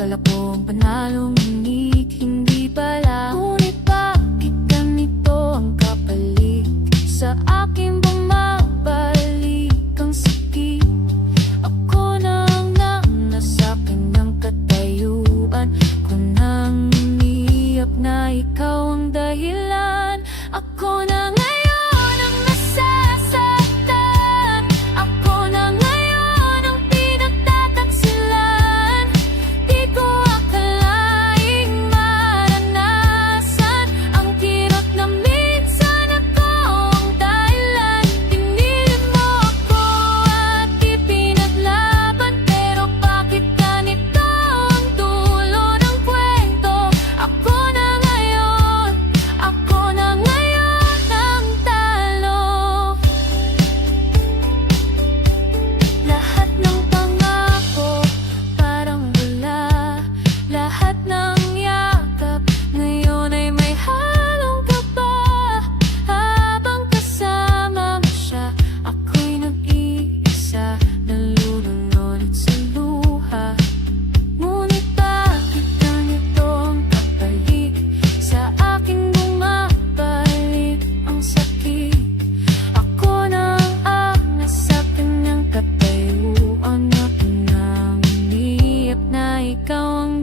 Akala kong panalong hindi pala. Ngunit bakit ganito ang kapalit? Sa akin bumabalik ang sakit. Ako nang nasa kanyang katayuan, ko nang iniyak na ikaw ang dahilan. Ako na ngayon ang nasasaktan. Ako na ngayon ang pinagtataksilan. Di ko akalaing maranasan ang kirot na minsan ako ang dahilan. Pinilit mo ako at ipinaglaban, pero bakit ganito ang dulo ng kwento? Ako na ngayon ang talo. Lahat ng pangako parang wala. Lahat ng yakap ngayon ay may halong kaba. Habang kasama mo siya, ako'y nag-iisa, nalulunod sa luha. Ngunit bakit ganito ang kapalit? Sa akin bumabalik ang sakit. Ako na ang nasa kanyang katayuan, na pinanginip na ikaw ang